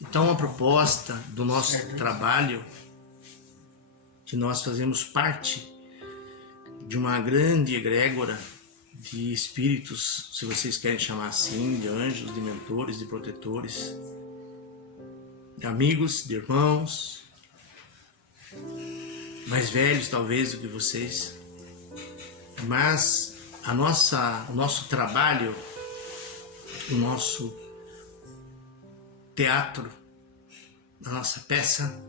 Então, a proposta do nosso trabalho, que nós fazemos parte de uma grande egrégora de espíritos, se vocês querem chamar assim, de anjos, de mentores, de protetores, de amigos, de irmãos, mais velhos talvez do que vocês, mas o nosso trabalho, o nosso teatro, a nossa peça,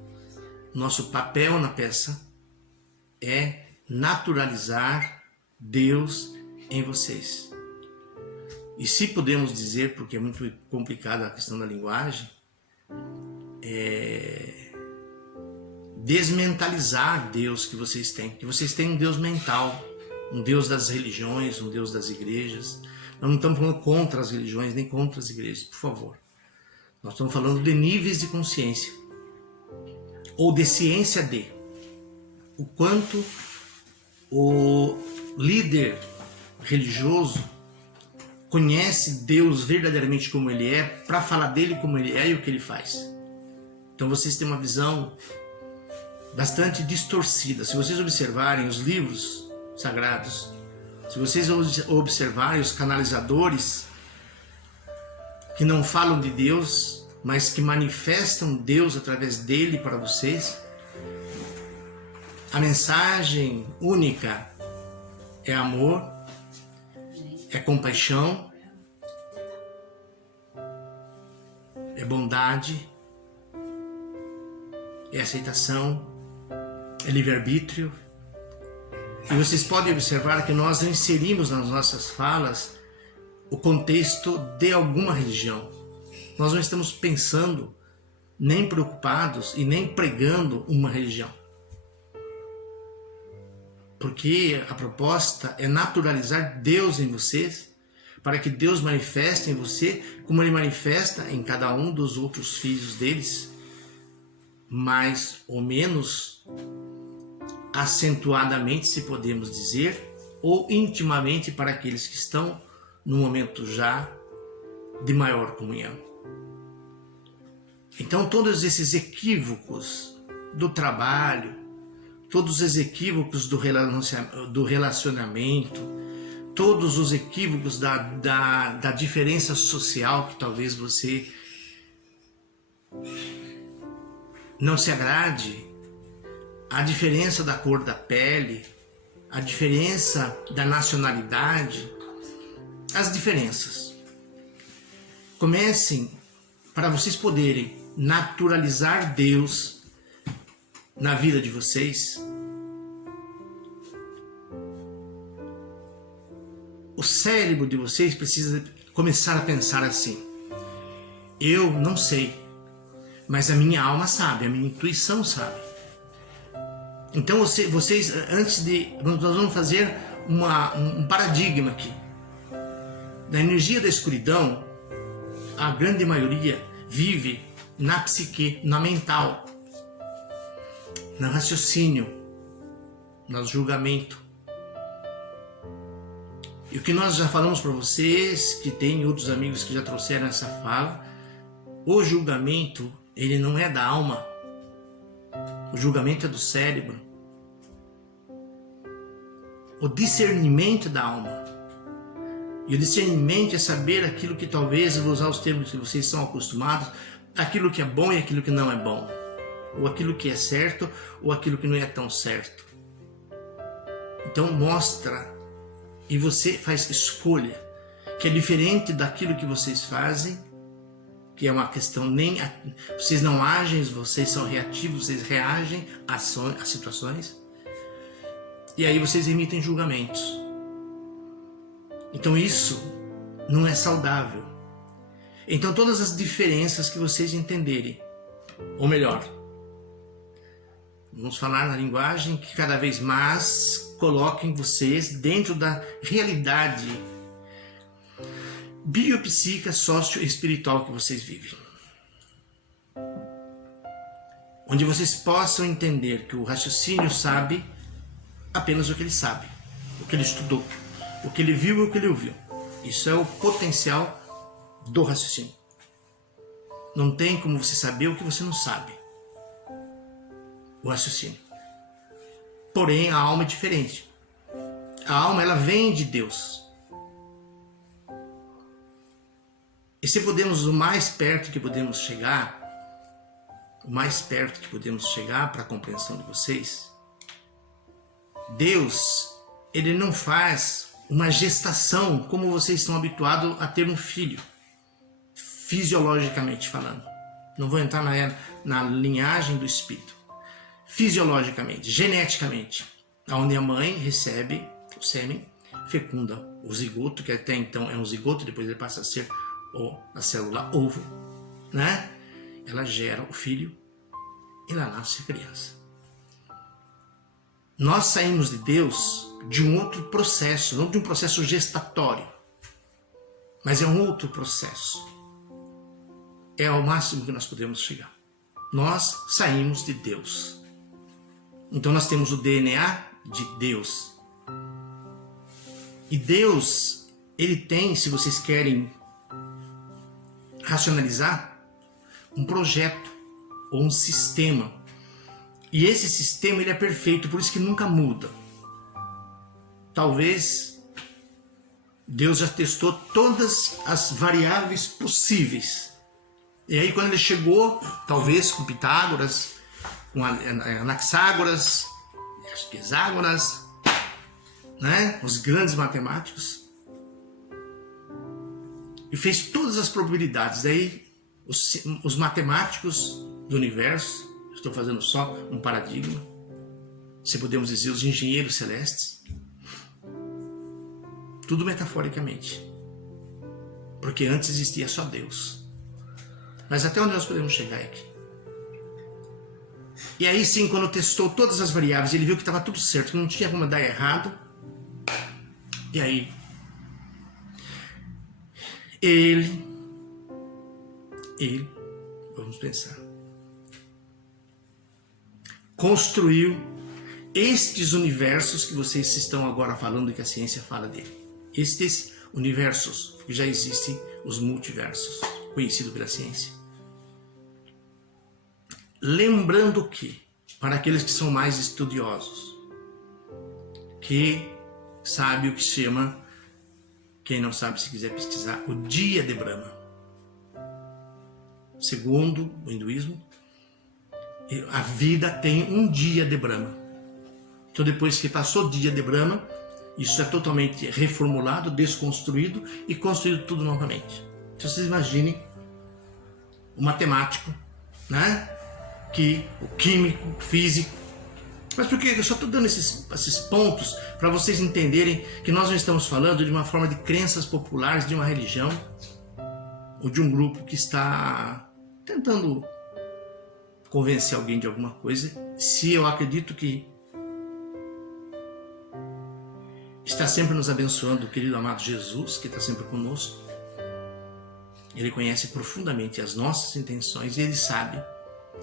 o nosso papel na peça é naturalizar Deus em vocês. E se podemos dizer, porque é muito complicada a questão da linguagem, desmentalizar Deus que vocês têm. Que vocês têm um Deus mental, um Deus das religiões, um Deus das igrejas. Nós não estamos falando contra as religiões, nem contra as igrejas, por favor. Nós estamos falando de níveis de consciência, ou de ciência de. O quanto o líder religioso conhece Deus verdadeiramente como Ele é, para falar dele como Ele é e o que Ele faz. Então vocês têm uma visão bastante distorcida. Se vocês observarem os livros sagrados, se vocês observarem os canalizadores que não falam de Deus, mas que manifestam Deus através dele para vocês, a mensagem única é amor, é compaixão, é bondade, é aceitação, é livre-arbítrio. E vocês podem observar que nós inserimos nas nossas falas o contexto de alguma religião. Nós não estamos pensando, nem preocupados e nem pregando uma religião. Porque a proposta é naturalizar Deus em vocês, para que Deus manifeste em você como Ele manifesta em cada um dos outros filhos deles, mais ou menos acentuadamente, se podemos dizer, ou intimamente para aqueles que estão no momento já de maior comunhão. Então todos esses equívocos do trabalho, todos os equívocos do relacionamento, todos os equívocos da diferença social que talvez você não se agrade, a diferença da cor da pele, a diferença da nacionalidade, as diferenças. Comecem, para vocês poderem naturalizar Deus na vida de vocês, o cérebro de vocês precisa começar a pensar assim: eu não sei, mas a minha alma sabe, a minha intuição sabe. Então vocês, antes de... nós vamos fazer um paradigma aqui. Da energia da escuridão, a grande maioria vive na psique, na mental, no raciocínio, no julgamento. E o que nós já falamos para vocês, que tem outros amigos que já trouxeram essa fala, o julgamento, ele não é da alma, o julgamento é do cérebro. O discernimento é da alma. E o discernimento é saber aquilo que talvez, eu vou usar os termos que vocês são acostumados, aquilo que é bom e aquilo que não é bom. Ou aquilo que é certo ou aquilo que não é tão certo. Então mostra e você faz escolha, que é diferente daquilo que vocês fazem, que é uma questão vocês não agem, vocês são reativos, vocês reagem a situações, e aí vocês emitem julgamentos. Então isso não é saudável. Então todas as diferenças que vocês entenderem, ou melhor, vamos falar na linguagem que cada vez mais coloquem vocês dentro da realidade biopsíquica, sócio-espiritual que vocês vivem. Onde vocês possam entender que o raciocínio sabe apenas o que ele sabe, o que ele estudou, o que ele viu e o que ele ouviu. Isso é o potencial do raciocínio. Não tem como você saber o que você não sabe. O raciocínio. Porém, a alma é diferente. A alma, ela vem de Deus. E se podemos, o mais perto que podemos chegar para a compreensão de vocês, Deus, ele não faz uma gestação como vocês estão habituados a ter um filho, fisiologicamente falando. Não vou entrar na linhagem do espírito. Fisiologicamente, geneticamente, onde a mãe recebe o sêmen, fecunda o zigoto, que até então é um zigoto, depois ele passa a ser a célula ovo, né? Ela gera o filho e lá nasce a criança. Nós saímos de Deus de um outro processo, não de um processo gestatório, mas é um outro processo. É ao máximo que nós podemos chegar. Nós saímos de Deus. Então nós temos o DNA de Deus. E Deus, ele tem, se vocês querem racionalizar, um projeto ou um sistema. E esse sistema, ele é perfeito, por isso que nunca muda. Talvez Deus já testou todas as variáveis possíveis. E aí quando ele chegou, talvez com Pitágoras, com Anaxágoras, acho que Hexágoras, né? Os grandes matemáticos, e fez todas as probabilidades. Daí os matemáticos do universo, estou fazendo só um paradigma, se podemos dizer os engenheiros celestes, tudo metaforicamente, porque antes existia só Deus. Mas até onde nós podemos chegar aqui? E aí sim, quando testou todas as variáveis, ele viu que estava tudo certo, que não tinha como dar errado. E aí, ele, vamos pensar, construiu estes universos que vocês estão agora falando que a ciência fala dele. Estes universos, porque já existem os multiversos, conhecidos pela ciência. Lembrando que, para aqueles que são mais estudiosos, que sabe o que se chama, quem não sabe, se quiser pesquisar, o dia de Brahma. Segundo o hinduísmo, a vida tem um dia de Brahma. Então depois que passou o dia de Brahma, isso é totalmente reformulado, desconstruído e construído tudo novamente. Então vocês imaginem o matemático, né? O químico, o físico. Mas por que eu só estou dando esses pontos para vocês entenderem que nós não estamos falando de uma forma de crenças populares, de uma religião ou de um grupo que está tentando convencer alguém de alguma coisa. Se eu acredito que está sempre nos abençoando o querido amado Jesus, que está sempre conosco, ele conhece profundamente as nossas intenções e ele sabe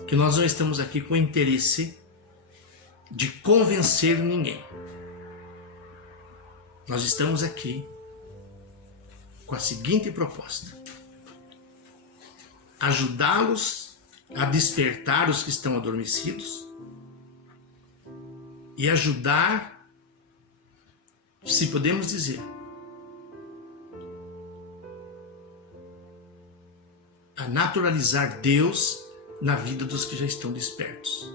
que nós não estamos aqui com interesse de convencer ninguém. Nós estamos aqui com a seguinte proposta: ajudá-los a despertar os que estão adormecidos e ajudar, se podemos dizer, a naturalizar Deus na vida dos que já estão despertos.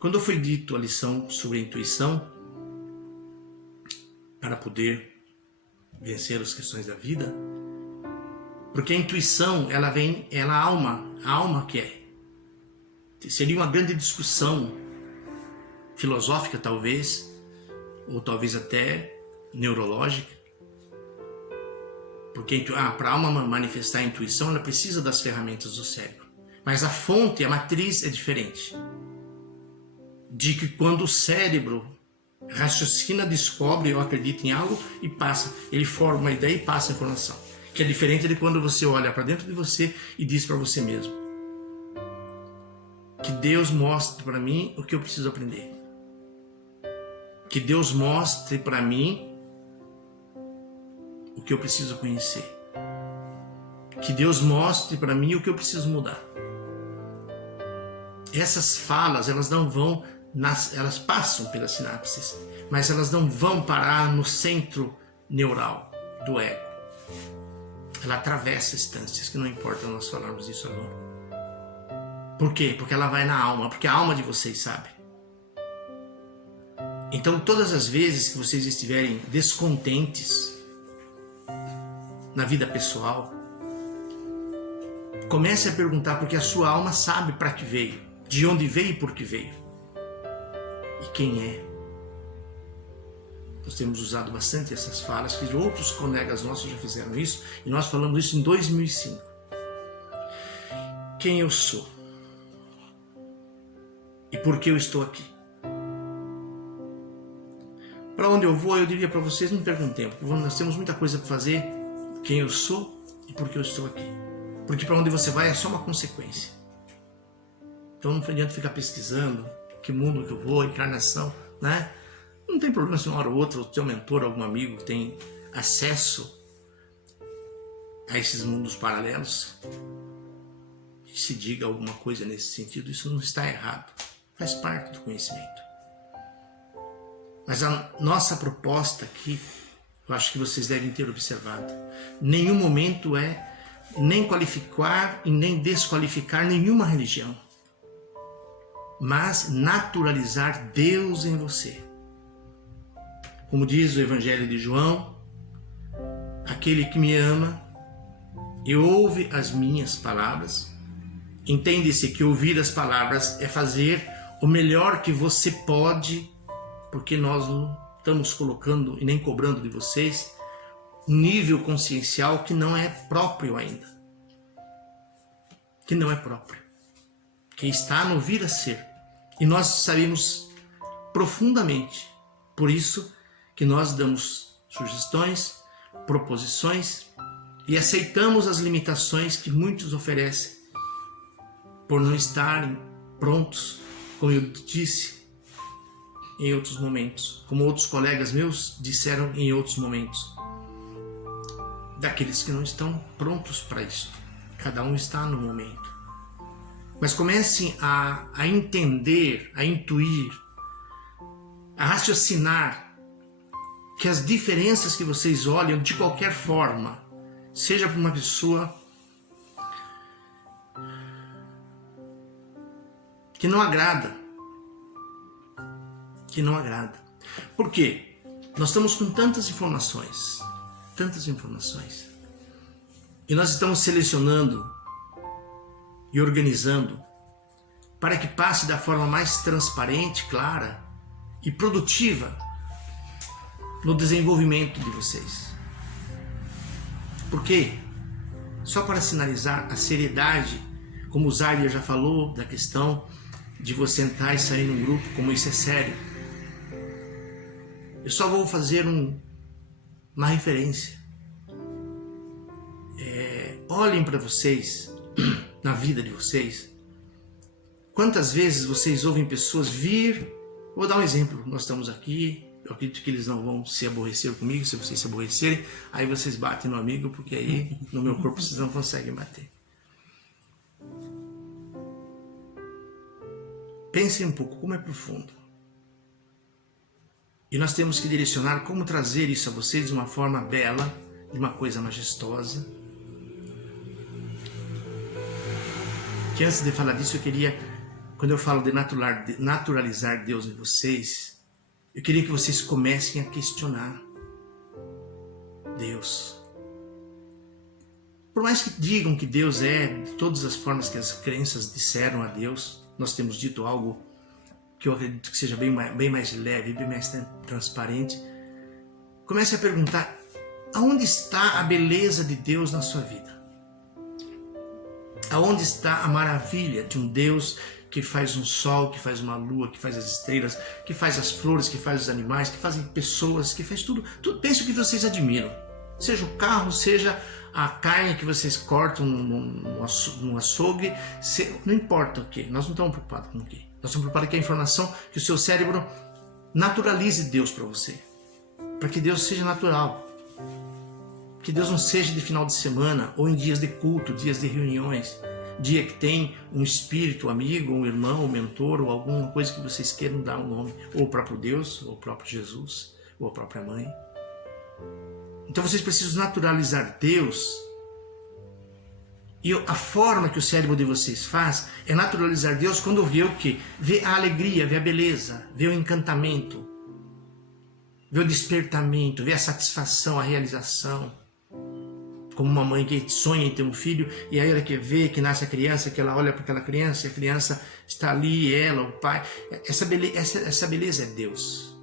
Quando foi dito a lição sobre a intuição, para poder vencer as questões da vida, porque a intuição, ela vem, a alma que é. Seria uma grande discussão filosófica talvez, ou talvez até neurológica, porque para a alma manifestar a intuição, ela precisa das ferramentas do cérebro. Mas a fonte, a matriz é diferente. De que quando o cérebro raciocina, descobre ou acredita em algo e passa, ele forma uma ideia e passa a informação. Que é diferente de quando você olha para dentro de você e diz para você mesmo: que Deus mostre para mim o que eu preciso aprender. Que Deus mostre para mim o que eu preciso conhecer. que Deus mostre para mim o que eu preciso mudar. Essas falas, elas não vão, elas passam pelas sinapses, mas elas não vão parar no centro neural do ego. Ela atravessa instâncias, que não importa nós falarmos disso agora. Por quê? Porque ela vai na alma, porque a alma de vocês sabe. Então, todas as vezes que vocês estiverem descontentes na vida pessoal, comece a perguntar, porque a sua alma sabe para que veio, de onde veio e por que veio. E quem é? Nós temos usado bastante essas falas, que outros colegas nossos já fizeram isso, e nós falamos isso em 2005. Quem eu sou? E por que eu estou aqui? Para onde eu vou, eu diria para vocês, não percam tempo. Nós temos muita coisa para fazer. Quem eu sou e por que eu estou aqui. Porque para onde você vai é só uma consequência. Então não adianta ficar pesquisando que mundo que eu vou, encarnação, né? Não tem problema se uma hora ou outra o teu mentor, algum amigo tem acesso a esses mundos paralelos e se diga alguma coisa nesse sentido. Isso não está errado. Faz parte do conhecimento. Mas a nossa proposta aqui, eu acho que vocês devem ter observado, nenhum momento é nem qualificar e nem desqualificar nenhuma religião, mas naturalizar Deus em você. Como diz o Evangelho de João, aquele que me ama e ouve as minhas palavras, entende-se que ouvir as palavras é fazer o melhor que você pode, porque nós não estamos colocando e nem cobrando de vocês um nível consciencial que não é próprio ainda. Que não é próprio. Que está no vir a ser. E nós sabemos profundamente. Por isso que nós damos sugestões, proposições e aceitamos as limitações que muitos oferecem por não estarem prontos, como eu disse em outros momentos, como outros colegas meus disseram em outros momentos, daqueles que não estão prontos para isso. Cada um está no momento. Mas comecem a entender, a intuir, a raciocinar que as diferenças que vocês olham de qualquer forma, seja para uma pessoa que não agrada, Por quê? Nós estamos com tantas informações, e nós estamos selecionando e organizando para que passe da forma mais transparente, clara e produtiva no desenvolvimento de vocês. Por quê? Só para sinalizar a seriedade, como o Zayder já falou, da questão de você entrar e sair num grupo, como isso é sério. Eu só vou fazer uma referência. Olhem para vocês, na vida de vocês. Quantas vezes vocês ouvem pessoas vir... Vou dar um exemplo. Nós estamos aqui, eu acredito que eles não vão se aborrecer comigo. Se vocês se aborrecerem, aí vocês batem no amigo, porque aí no meu corpo vocês não conseguem bater. Pensem um pouco como é profundo. E nós temos que direcionar como trazer isso a vocês de uma forma bela, de uma coisa majestosa. Que antes de falar disso, eu queria, quando eu falo de naturalizar Deus em vocês, eu queria que vocês comecem a questionar Deus. Por mais que digam que Deus é de todas as formas que as crenças disseram a Deus, nós temos dito algo que eu acredito que seja bem mais leve, bem mais transparente. Comece a perguntar, aonde está a beleza de Deus na sua vida? Aonde está a maravilha de um Deus que faz um sol, que faz uma lua, que faz as estrelas, que faz as flores, que faz os animais, que faz pessoas, que faz tudo. Pense o que vocês admiram. Seja o carro, seja a carne que vocês cortam num açougue, não importa o que. Nós não estamos preocupados com o que. Nós estamos preocupados com a informação, que o seu cérebro naturalize Deus para você. Para que Deus seja natural. Que Deus não seja de final de semana ou em dias de culto, dias de reuniões, dia que tem um espírito amigo, um irmão, um mentor ou alguma coisa que vocês queiram dar um nome, ou o próprio Deus, ou o próprio Jesus, ou a própria mãe. Então vocês precisam naturalizar Deus. E a forma que o cérebro de vocês faz é naturalizar Deus quando vê o quê? Vê a alegria, vê a beleza, vê o encantamento, vê o despertamento, vê a satisfação, a realização. Como uma mãe que sonha em ter um filho, e aí ela quer ver que nasce a criança, que ela olha para aquela criança, e a criança está ali, ela, o pai. Essa beleza é Deus.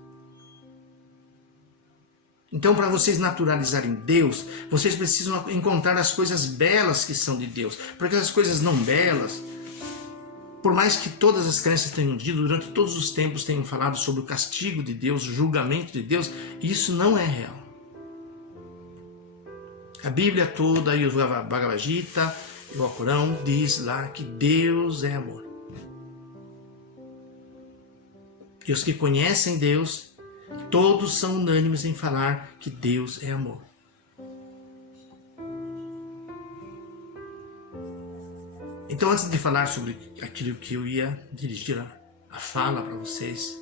Então, para vocês naturalizarem Deus, vocês precisam encontrar as coisas belas que são de Deus. Porque as coisas não belas, por mais que todas as crenças tenham dito, durante todos os tempos tenham falado sobre o castigo de Deus, o julgamento de Deus, isso não é real. A Bíblia toda, e o Bhagavad Gita, e o Alcorão, diz lá que Deus é amor. E os que conhecem Deus, todos são unânimes em falar que Deus é amor. Então, antes de falar sobre aquilo que eu ia dirigir a fala para vocês,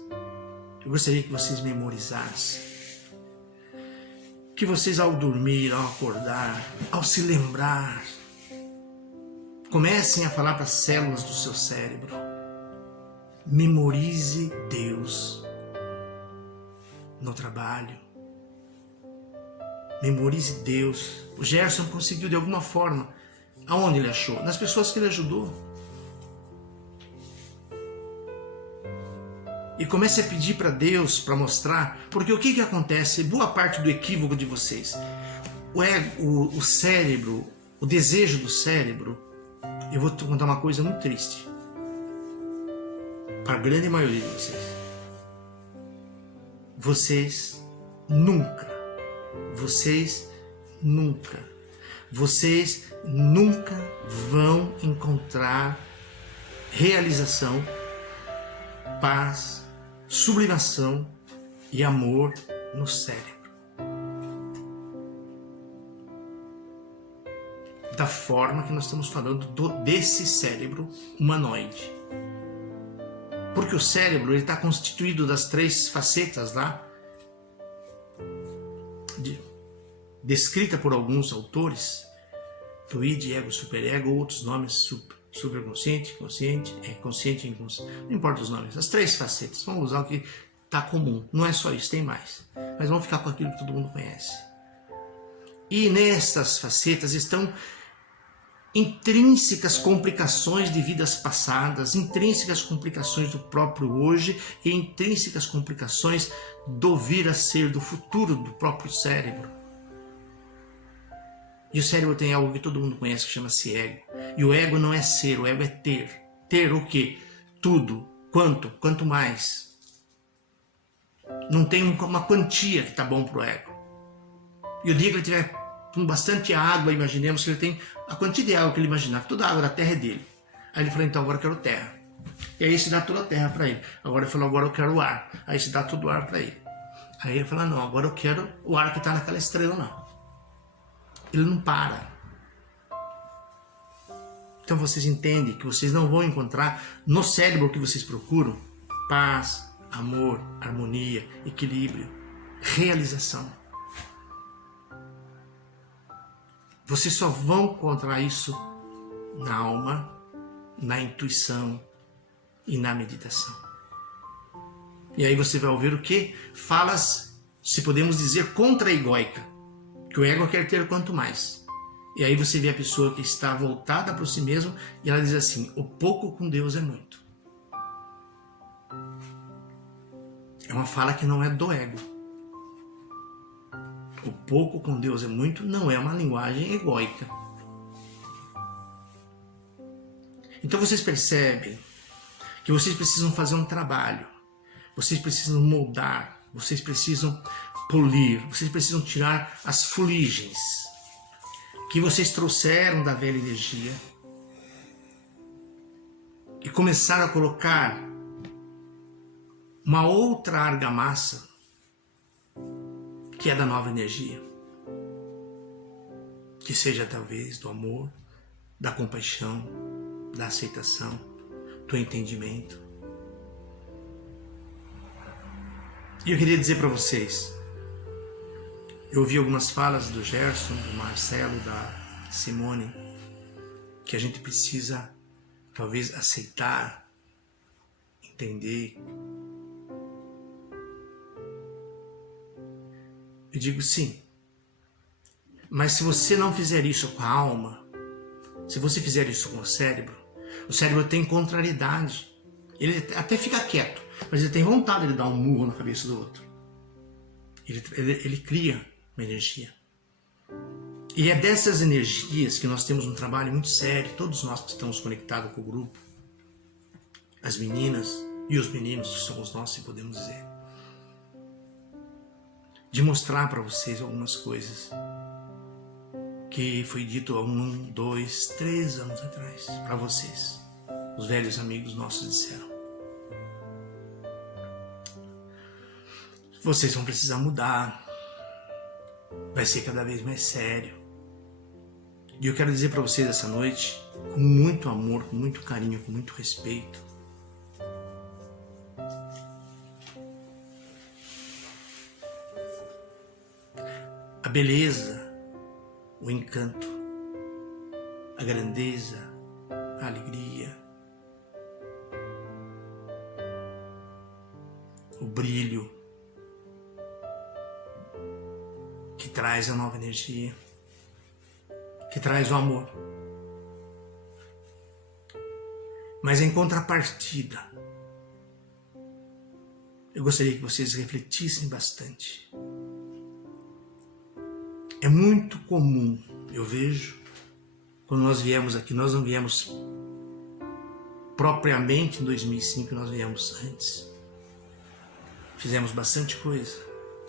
eu gostaria que vocês memorizassem. Que vocês, ao dormir, ao acordar, ao se lembrar, comecem a falar para as células do seu cérebro. Memorize Deus no trabalho. Memorize Deus. O Gerson conseguiu de alguma forma. Aonde ele achou? Nas pessoas que ele ajudou. E comece a pedir para Deus para mostrar, porque o que acontece? Boa parte do equívoco de vocês, o cérebro, o desejo do cérebro, eu vou te contar uma coisa muito triste, para a grande maioria de vocês nunca vão encontrar realização, paz, sublimação e amor no cérebro. Da forma que nós estamos falando desse cérebro humanoide. Porque o cérebro está constituído das 3 facetas lá, descrita por alguns autores, do id, ego, superego, outros nomes, superconsciente, consciente, consciente e inconsciente, não importa os nomes, as 3 facetas, vamos usar o que está comum, não é só isso, tem mais, mas vamos ficar com aquilo que todo mundo conhece. E nessas facetas estão intrínsecas complicações de vidas passadas, intrínsecas complicações do próprio hoje e intrínsecas complicações do vir a ser, do futuro do próprio cérebro. E o cérebro tem algo que todo mundo conhece que chama-se ego. E o ego não é ser, o ego é ter. Ter o quê? Tudo. Quanto mais. Não tem uma quantia que está bom para o ego. E o dia que ele tiver com bastante água, imaginemos que ele tem a quantia de água que ele imaginar, que toda a água da terra é dele. Aí ele falou, então agora eu quero terra. E aí se dá toda a terra para ele. Agora ele falou, agora eu quero o ar. Aí se dá todo o ar para ele. Aí ele fala, não, agora eu quero o ar que está naquela estrela lá. Ele não para. Então vocês entendem que vocês não vão encontrar no cérebro que vocês procuram paz, amor, harmonia, equilíbrio, realização. Vocês só vão encontrar isso na alma, na intuição e na meditação. E aí você vai ouvir o quê? Falas, se podemos dizer, contra-egóica. Que o ego quer ter quanto mais. E aí você vê a pessoa que está voltada para si mesmo e ela diz assim, o pouco com Deus é muito. É uma fala que não é do ego. O pouco com Deus é muito não é uma linguagem egóica. Então vocês percebem que vocês precisam fazer um trabalho. Vocês precisam moldar. Vocês precisam polir, vocês precisam tirar as fuligens que vocês trouxeram da velha energia e começar a colocar uma outra argamassa que é da nova energia. que seja talvez do amor, da compaixão, da aceitação, do entendimento. E eu queria dizer para vocês, eu ouvi algumas falas do Gerson, do Marcelo, da Simone, que a gente precisa talvez aceitar, entender. Eu digo sim, mas se você não fizer isso com a alma, se você fizer isso com o cérebro tem contrariedade. Ele até fica quieto, mas ele tem vontade de dar um murro na cabeça do outro. Ele cria uma energia. E é dessas energias que nós temos um trabalho muito sério, todos nós que estamos conectados com o grupo, as meninas e os meninos que somos nós, se podemos dizer, de mostrar para vocês algumas coisas que foi dito há 1, 2, 3 anos atrás para vocês. Os velhos amigos nossos disseram: vocês vão precisar mudar, vai ser cada vez mais sério. E eu quero dizer para vocês essa noite, com muito amor, com muito carinho, com muito respeito, a beleza, o encanto, a grandeza, a alegria, o brilho que traz a nova energia, que traz o amor. Mas em contrapartida, eu gostaria que vocês refletissem bastante. É muito comum, eu vejo, quando nós viemos aqui, nós não viemos propriamente em 2005, nós viemos antes. Fizemos bastante coisa.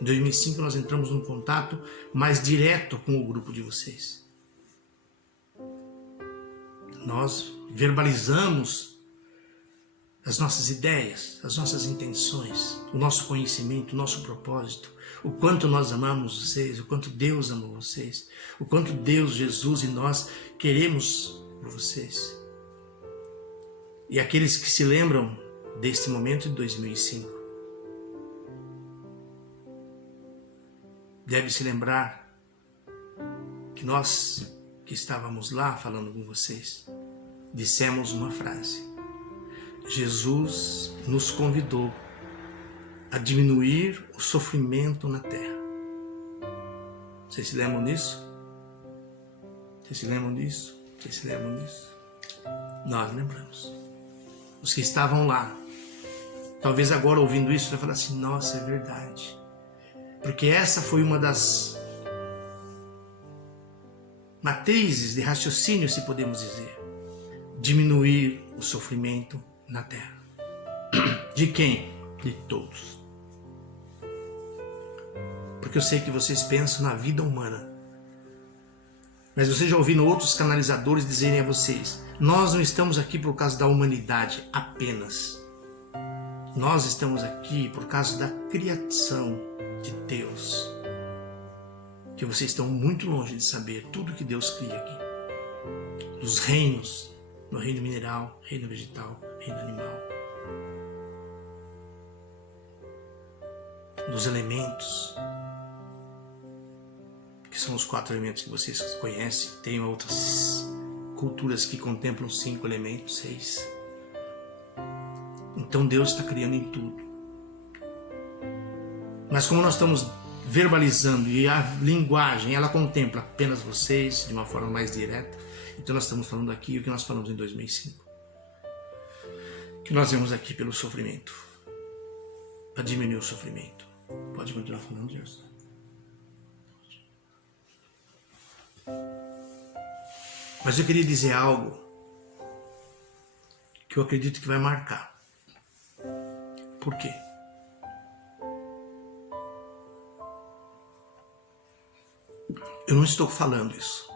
Em 2005 nós entramos num contato mais direto com o grupo de vocês. Nós verbalizamos as nossas ideias, as nossas intenções, o nosso conhecimento, o nosso propósito, o quanto nós amamos vocês, o quanto Deus ama vocês, o quanto Deus, Jesus e nós queremos por vocês. E aqueles que se lembram deste momento de 2005, devem se lembrar que nós que estávamos lá falando com vocês, dissemos uma frase: Jesus nos convidou a diminuir o sofrimento na terra. Vocês se lembram disso? Vocês se lembram disso? Vocês se lembram disso? Nós lembramos. Os que estavam lá, talvez agora ouvindo isso, vai falar assim: nossa, é verdade. Porque essa foi uma das matrizes de raciocínio, se podemos dizer. Diminuir o sofrimento na terra. De quem? De todos. Porque eu sei que vocês pensam na vida humana. Mas vocês já ouviram outros canalizadores dizerem a vocês: nós não estamos aqui por causa da humanidade apenas. Nós estamos aqui por causa da criação de Deus. Que vocês estão muito longe de saber tudo que Deus cria aqui. Dos reinos, no reino mineral, reino vegetal, reino animal. Dos elementos, que são os 4 elementos que vocês conhecem. Tem outras culturas que contemplam 5 elementos, 6. Então Deus está criando em tudo. Mas como nós estamos verbalizando e a linguagem, ela contempla apenas vocês de uma forma mais direta, então nós estamos falando aqui o que nós falamos em 2005. Que nós vemos aqui pelo sofrimento, para diminuir o sofrimento. Pode continuar falando, Gerson. Mas eu queria dizer algo que eu acredito que vai marcar. Por quê? Eu não estou falando isso.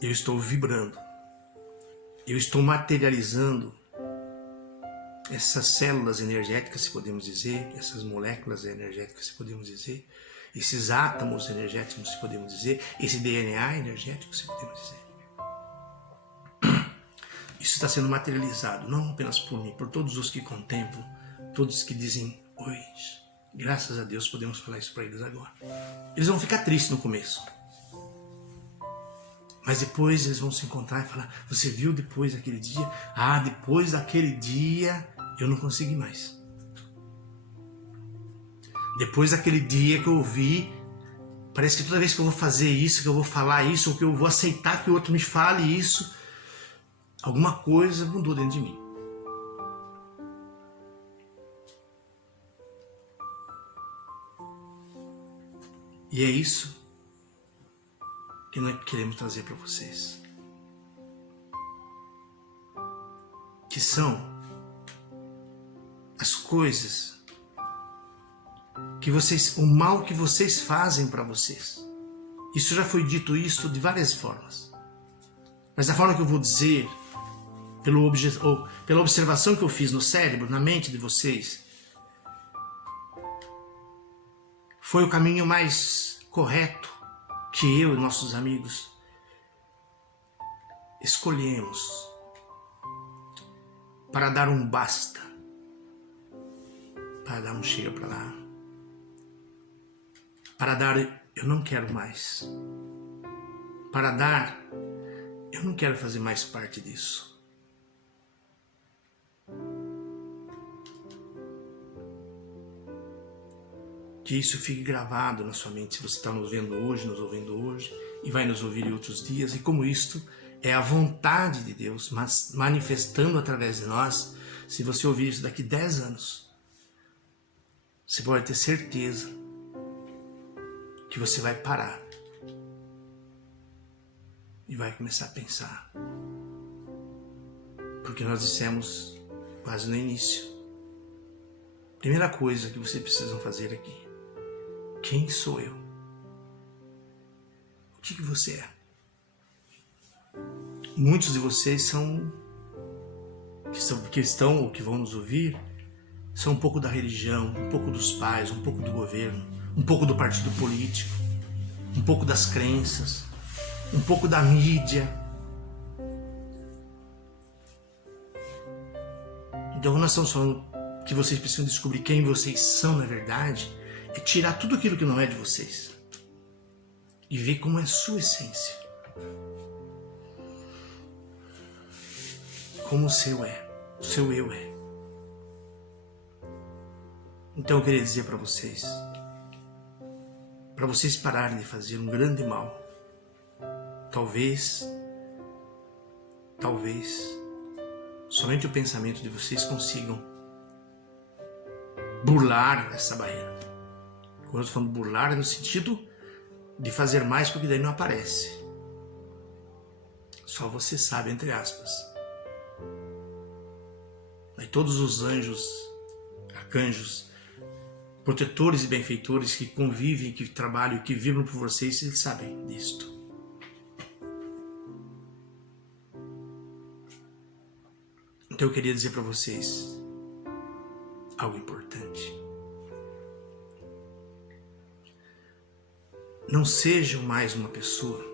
Eu estou vibrando. Eu estou materializando essas células energéticas, se podemos dizer, essas moléculas energéticas, se podemos dizer. esses átomos energéticos, se podemos dizer, esse DNA energético, se podemos dizer. Isso está sendo materializado, não apenas por mim, por todos os que contemplam, todos que dizem, oi, graças a Deus podemos falar isso para eles agora. Eles vão ficar tristes no começo. Mas depois eles vão se encontrar e falar, você viu depois daquele dia? Ah, depois daquele dia eu não consegui mais. Depois daquele dia que eu vi, parece que toda vez que eu vou fazer isso, que eu vou falar isso, ou que eu vou aceitar que o outro me fale isso, alguma coisa mudou dentro de mim. E é isso que nós queremos trazer para vocês. Que são as coisas que vocês, o mal que vocês fazem para vocês. Isso já foi dito isso de várias formas. Mas da forma que eu vou dizer, pela observação que eu fiz no cérebro, na mente de vocês, foi o caminho mais correto que eu e nossos amigos escolhemos para dar um basta, para dar um chega para lá, para dar eu não quero mais, para dar eu não quero fazer mais parte disso. Que isso fique gravado na sua mente, se você está nos vendo hoje, nos ouvindo hoje, e vai nos ouvir em outros dias, e como isto é a vontade de Deus, mas manifestando através de nós. Se você ouvir isso daqui 10 anos, você pode ter certeza que você vai parar e vai começar a pensar. Porque nós dissemos quase no início, primeira coisa que vocês precisam fazer aqui: quem sou eu? O que você é? Muitos de vocês que vão nos ouvir, são um pouco da religião, um pouco dos pais, um pouco do governo, um pouco do partido político, um pouco das crenças, um pouco da mídia. Então nós estamos falando que vocês precisam descobrir quem vocês são na verdade, é tirar tudo aquilo que não é de vocês e ver como é a sua essência, como o seu eu é. Então eu queria dizer para vocês pararem de fazer um grande mal. Talvez, somente o pensamento de vocês consigam burlar essa barreira. Quando eu estou falando burlar, é no sentido de fazer mais, porque daí não aparece. Só você sabe, entre aspas. Aí todos os anjos, arcanjos, protetores e benfeitores que convivem, que trabalham, que vibram por vocês, eles sabem disto. Então eu queria dizer para vocês algo importante. Não sejam mais uma pessoa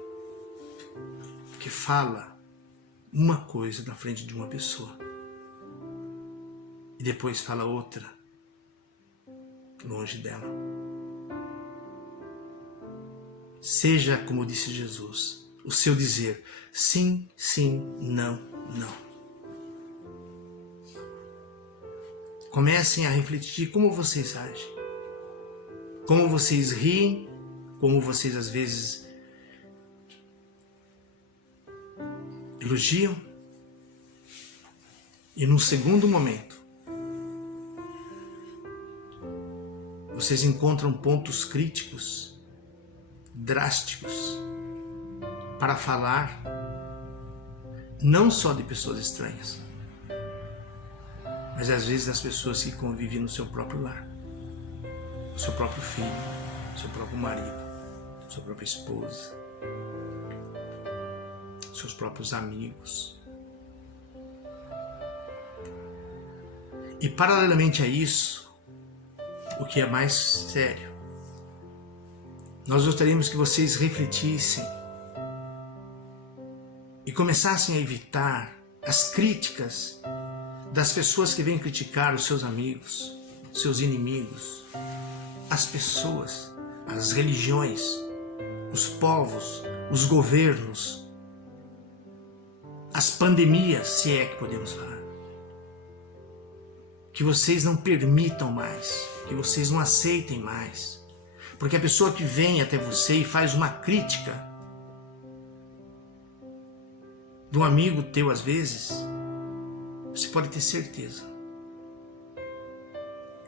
que fala uma coisa na frente de uma pessoa e depois fala outra longe dela. Seja, como disse Jesus, o seu dizer sim, sim, não, não. Comecem a refletir como vocês agem, como vocês riem, como vocês às vezes elogiam, e num segundo momento vocês encontram pontos críticos, drásticos, para falar não só de pessoas estranhas, mas às vezes das pessoas que convivem no seu próprio lar, o seu próprio filho, seu próprio marido, sua própria esposa, seus próprios amigos. E paralelamente a isso, o que é mais sério, Nós gostaríamos que vocês refletissem e começassem a evitar as críticas das pessoas que vêm criticar os seus amigos, seus inimigos, as pessoas, as religiões, os povos, os governos, as pandemias, se é que podemos falar. Que vocês não permitam mais, que vocês não aceitem mais. Porque a pessoa que vem até você e faz uma crítica de um amigo teu, às vezes, você pode ter certeza.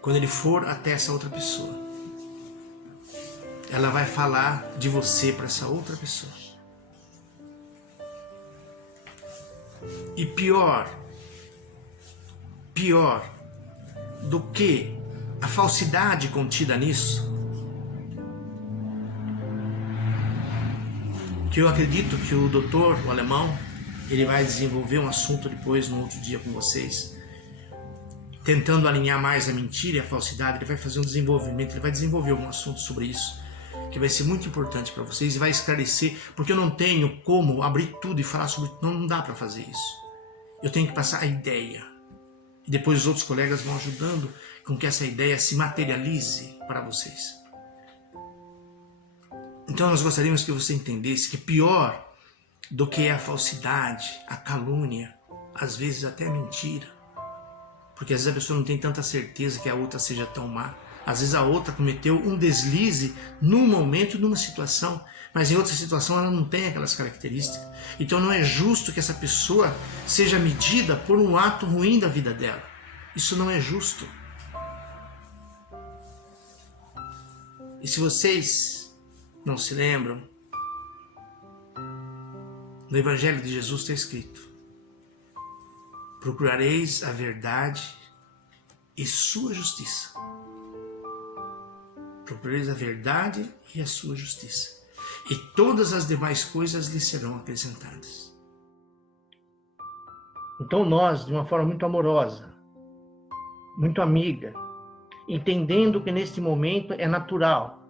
Quando ele for até essa outra pessoa, ela vai falar de você para essa outra pessoa. E pior do que a falsidade contida nisso, que eu acredito que o doutor, o alemão, ele vai desenvolver um assunto depois, no outro dia com vocês, tentando alinhar mais a mentira e a falsidade. Ele vai fazer um desenvolvimento, ele vai desenvolver algum assunto sobre isso, que vai ser muito importante para vocês e vai esclarecer, porque eu não tenho como abrir tudo e falar sobre... Não dá para fazer isso. Eu tenho que passar a ideia. E depois os outros colegas vão ajudando com que essa ideia se materialize para vocês. Então nós gostaríamos que você entendesse que pior do que a falsidade, a calúnia, às vezes até a mentira, porque às vezes a pessoa não tem tanta certeza que a outra seja tão má. Às vezes a outra cometeu um deslize num momento, numa situação, mas em outra situação ela não tem aquelas características. Então não é justo que essa pessoa seja medida por um ato ruim da vida dela. Isso não é justo. E se vocês não se lembram, no Evangelho de Jesus está escrito: procurareis a verdade e sua justiça. Procurareis a verdade e a sua justiça, e todas as demais coisas lhe serão acrescentadas. Então nós, de uma forma muito amorosa, muito amiga, entendendo que neste momento é natural,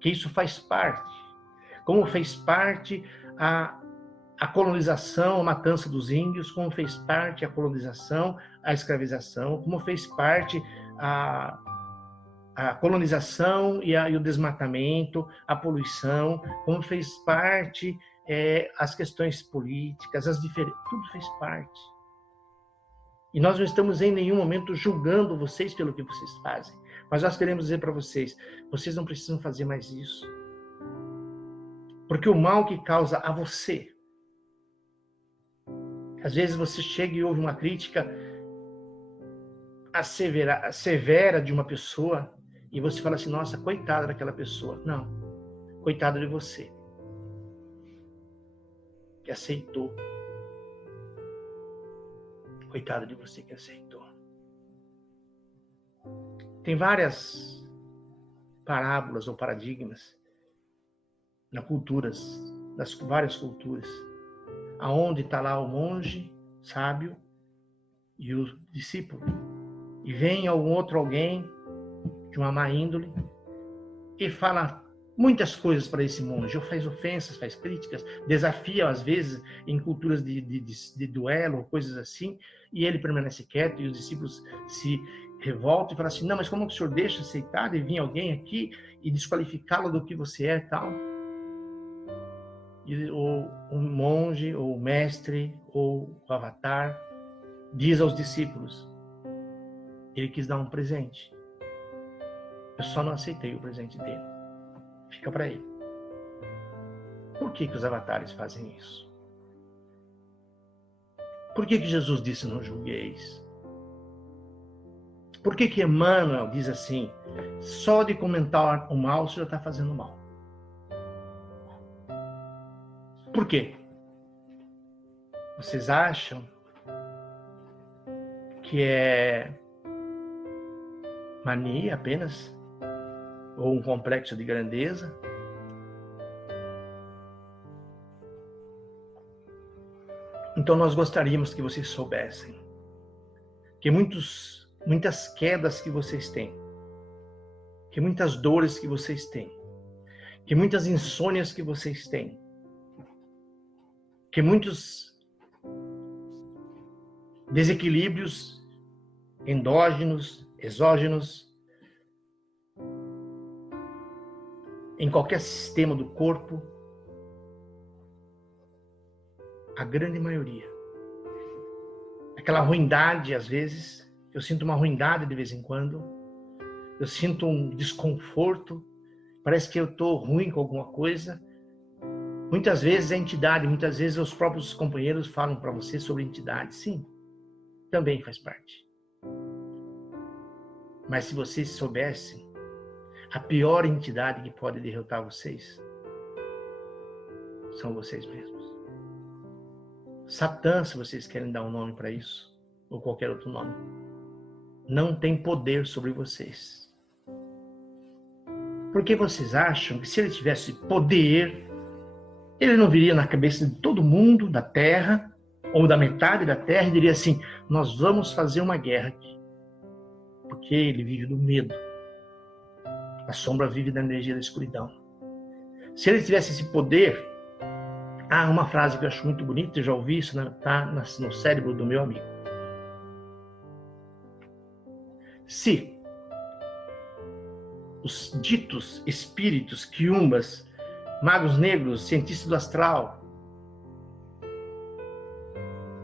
que isso faz parte, como fez parte a colonização, a matança dos índios, como fez parte a colonização, a escravização, como fez parte a colonização e o desmatamento, a poluição, como fez parte as questões políticas, tudo fez parte. E nós não estamos em nenhum momento julgando vocês pelo que vocês fazem, mas nós queremos dizer para vocês, vocês não precisam fazer mais isso. Porque o mal que causa a você, às vezes você chega e ouve uma crítica severa de uma pessoa, e você fala assim, nossa, coitada daquela pessoa. Não, coitada de você, que aceitou. Coitada de você que aceitou. Tem várias parábolas ou paradigmas nas várias culturas, aonde está lá o monge sábio e o discípulo, e vem alguém de uma má índole e fala muitas coisas para esse monge, ou faz ofensas, faz críticas, desafia às vezes em culturas de duelo, coisas assim, e ele permanece quieto e os discípulos se revoltam e falam assim, não, mas como que o senhor deixa aceitar e vir alguém aqui e desqualificá-lo do que você é e tal? E o monge, ou o mestre, ou o avatar diz aos discípulos, ele quis dar um presente, eu só não aceitei o presente dele, fica para ele. Por que os avatares fazem isso? Por que Jesus disse não julgueis? Por que Emmanuel diz assim, só de comentar o mal você já está fazendo mal? Por quê? Vocês acham que é mania apenas? Ou um complexo de grandeza? Então nós gostaríamos que vocês soubessem que muitas quedas que vocês têm, que muitas dores que vocês têm, que muitas insônias que vocês têm, que muitos desequilíbrios endógenos, exógenos, em qualquer sistema do corpo, a grande maioria. Aquela ruindade, às vezes, eu sinto uma ruindade de vez em quando, eu sinto um desconforto, parece que eu estou ruim com alguma coisa. Muitas vezes é entidade, muitas vezes os próprios companheiros falam para você sobre entidade. Sim, também faz parte. Mas se vocês soubessem, a pior entidade que pode derrotar vocês são vocês mesmos. Satã, se vocês querem dar um nome para isso, ou qualquer outro nome, não tem poder sobre vocês. Porque vocês acham que se ele tivesse poder, ele não viria na cabeça de todo mundo da Terra, ou da metade da Terra, e diria assim, nós vamos fazer uma guerra aqui. Porque ele vive do medo. A sombra vive da energia da escuridão. Se ele tivesse esse poder, há uma frase que eu acho muito bonita, eu já ouvi isso, está no cérebro do meu amigo. Se os ditos espíritos, quiumbas, magos negros, cientistas do astral,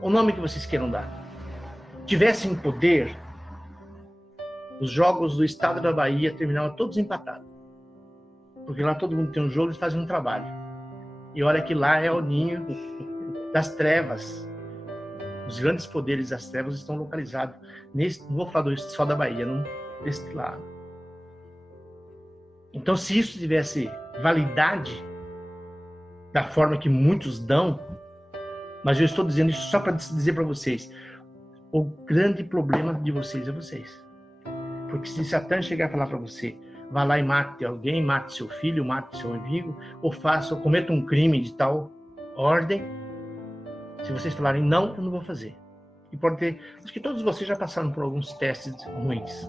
o nome que vocês queiram dar, tivessem poder, os jogos do estado da Bahia terminavam todos empatados. Porque lá todo mundo tem um jogo e faz um trabalho. E olha que lá é o ninho das trevas. Os grandes poderes das trevas estão localizados não vou falar só da Bahia, não, desse lado. Então, se isso tivesse validade, da forma que muitos dão, mas eu estou dizendo isso só para dizer para vocês, o grande problema de vocês é vocês. Porque se Satã chegar a falar para você, vá lá e mate alguém, mate seu filho, mate seu amigo, ou cometa um crime de tal ordem, se vocês falarem não, eu não vou fazer. E pode ter, acho que todos vocês já passaram por alguns testes ruins.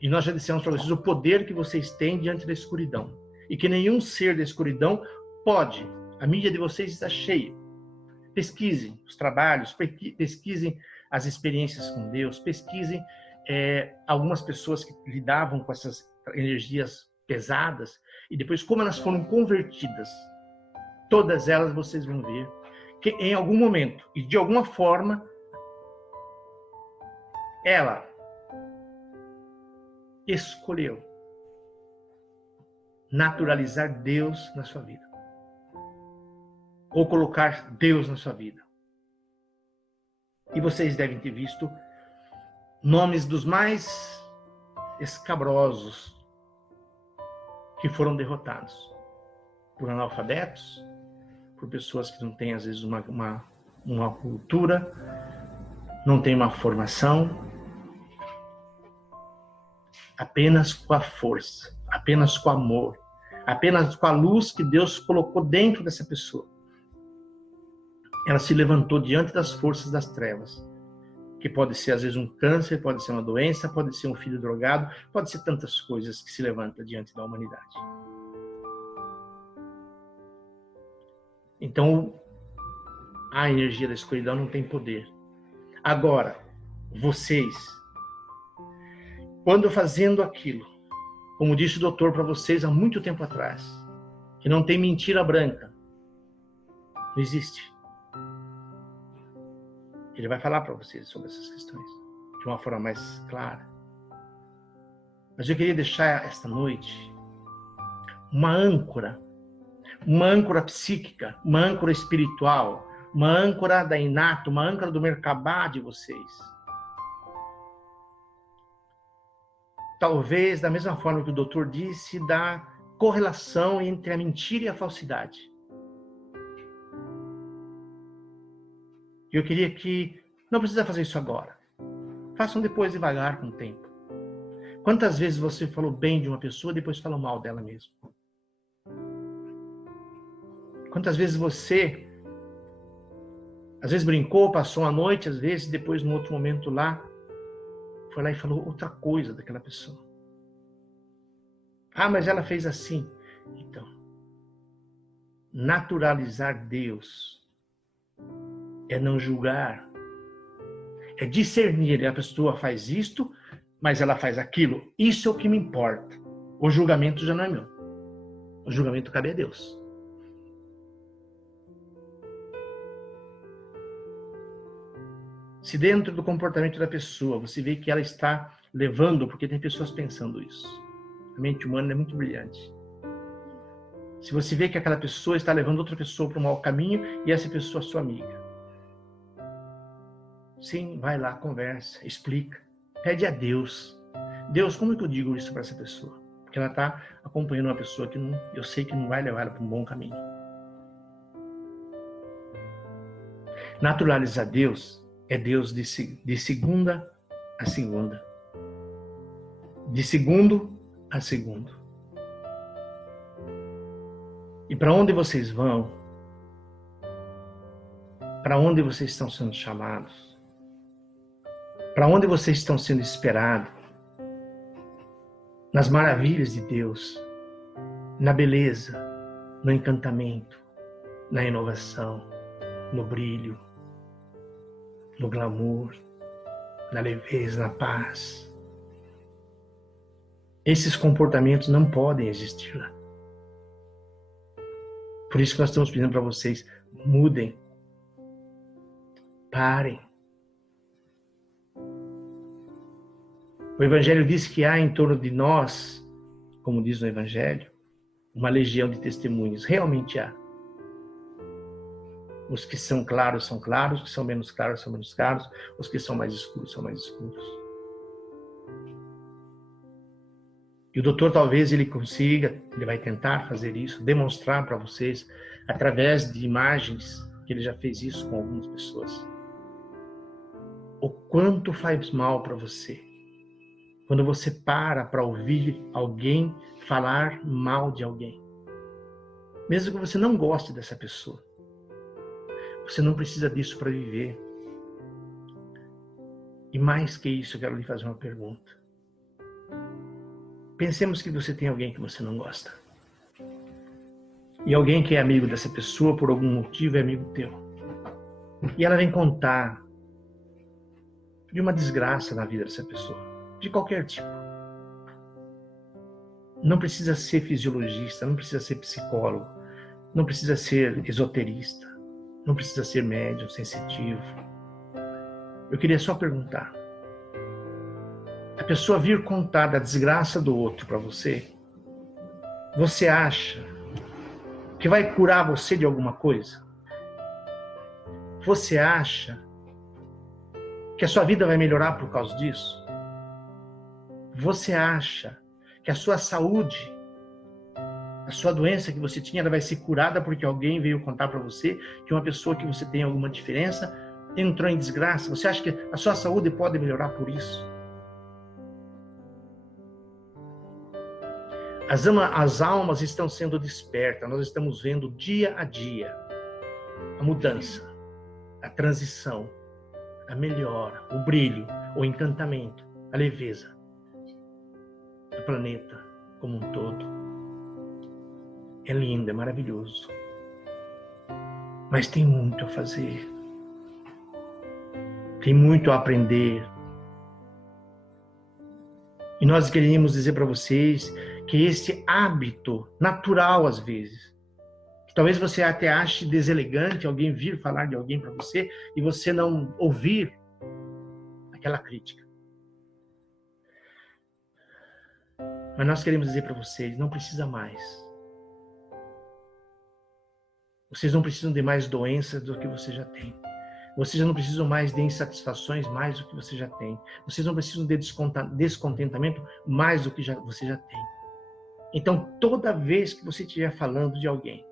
E nós já dissemos para vocês o poder que vocês têm diante da escuridão. E que nenhum ser da escuridão pode. A mídia de vocês está cheia. Pesquisem os trabalhos, pesquisem as experiências com Deus, pesquisem algumas pessoas que lidavam com essas energias pesadas e depois como elas foram convertidas. Todas elas vocês vão ver que em algum momento e de alguma forma ela escolheu naturalizar Deus na sua vida. Ou colocar Deus na sua vida. E vocês devem ter visto nomes dos mais escabrosos que foram derrotados por analfabetos, por pessoas que não têm, às vezes, uma cultura, não têm uma formação, apenas com a força, apenas com o amor, apenas com a luz que Deus colocou dentro dessa pessoa. Ela se levantou diante das forças das trevas, que pode ser, às vezes, um câncer, pode ser uma doença, pode ser um filho drogado, pode ser tantas coisas que se levantam diante da humanidade. Então, a energia da escuridão não tem poder. Agora, vocês, quando fazendo aquilo, como disse o doutor para vocês há muito tempo atrás, que não tem mentira branca, não existe. Ele vai falar para vocês sobre essas questões de uma forma mais clara. Mas eu queria deixar esta noite uma âncora psíquica, uma âncora espiritual, uma âncora da Inato, uma âncora do Merkabah de vocês. Talvez, da mesma forma que o doutor disse, da correlação entre a mentira e a falsidade. Eu queria que, não precisa fazer isso agora. Façam depois, devagar, com o tempo. Quantas vezes você falou bem de uma pessoa e depois falou mal dela mesmo? Quantas vezes você, às vezes brincou, passou a noite, às vezes depois, num outro momento lá, foi lá e falou outra coisa daquela pessoa. Ah, mas ela fez assim. Então, naturalizar Deus é não julgar, é discernir. A pessoa faz isto, mas ela faz aquilo. Isso é o que me importa. O julgamento já não é meu. O julgamento cabe a Deus. Se dentro do comportamento da pessoa você vê que ela está levando, porque tem pessoas pensando isso. A mente humana é muito brilhante. Se você vê que aquela pessoa está levando outra pessoa para um mau caminho e essa pessoa é sua amiga, sim, vai lá, conversa, explica, pede a Deus. Deus, como é que eu digo isso para essa pessoa? Porque ela está acompanhando uma pessoa que eu sei que não vai levar ela para um bom caminho. Naturalizar Deus é Deus de segunda a segunda. De segundo a segundo. E para onde vocês vão? Para onde vocês estão sendo chamados? Para onde vocês estão sendo esperados? Nas maravilhas de Deus, na beleza, no encantamento, na inovação, no brilho, no glamour, na leveza, na paz. Esses comportamentos não podem existir lá. Por isso que nós estamos pedindo para vocês, mudem, parem. O Evangelho diz que há em torno de nós, como diz no Evangelho, uma legião de testemunhos. Realmente há. Os que são claros, os que são menos claros, os que são mais escuros, são mais escuros. E o doutor talvez ele consiga, ele vai tentar fazer isso, demonstrar para vocês, através de imagens, que ele já fez isso com algumas pessoas, o quanto faz mal para você. Quando você para ouvir alguém falar mal de alguém. Mesmo que você não goste dessa pessoa. Você não precisa disso para viver. E mais que isso, eu quero lhe fazer uma pergunta. Pensemos que você tem alguém que você não gosta. E alguém que é amigo dessa pessoa, por algum motivo, é amigo teu. E ela vem contar de uma desgraça na vida dessa pessoa. De qualquer tipo. Não precisa ser fisiologista, não precisa ser psicólogo, não precisa ser esoterista, não precisa ser médium, sensitivo. Eu queria só perguntar. A pessoa vir contar da desgraça do outro para você, você acha que vai curar você de alguma coisa? Você acha que a sua vida vai melhorar por causa disso? Você acha que a sua saúde, a sua doença que você tinha, ela vai ser curada porque alguém veio contar para você que uma pessoa que você tem alguma diferença entrou em desgraça? Você acha que a sua saúde pode melhorar por isso? As almas estão sendo despertas, nós estamos vendo dia a dia a mudança, a transição, a melhora, o brilho, o encantamento, a leveza do planeta como um todo. É lindo, é maravilhoso. Mas tem muito a fazer. Tem muito a aprender. E nós queríamos dizer para vocês que esse hábito natural, às vezes, que talvez você até ache deselegante alguém vir falar de alguém para você e você não ouvir aquela crítica. Mas nós queremos dizer para vocês, não precisa mais. Vocês não precisam de mais doenças do que você já tem. Vocês não precisam mais de insatisfações mais do que você já tem. Vocês não precisam de descontentamento mais do que você já tem. Então, toda vez que você estiver falando de alguém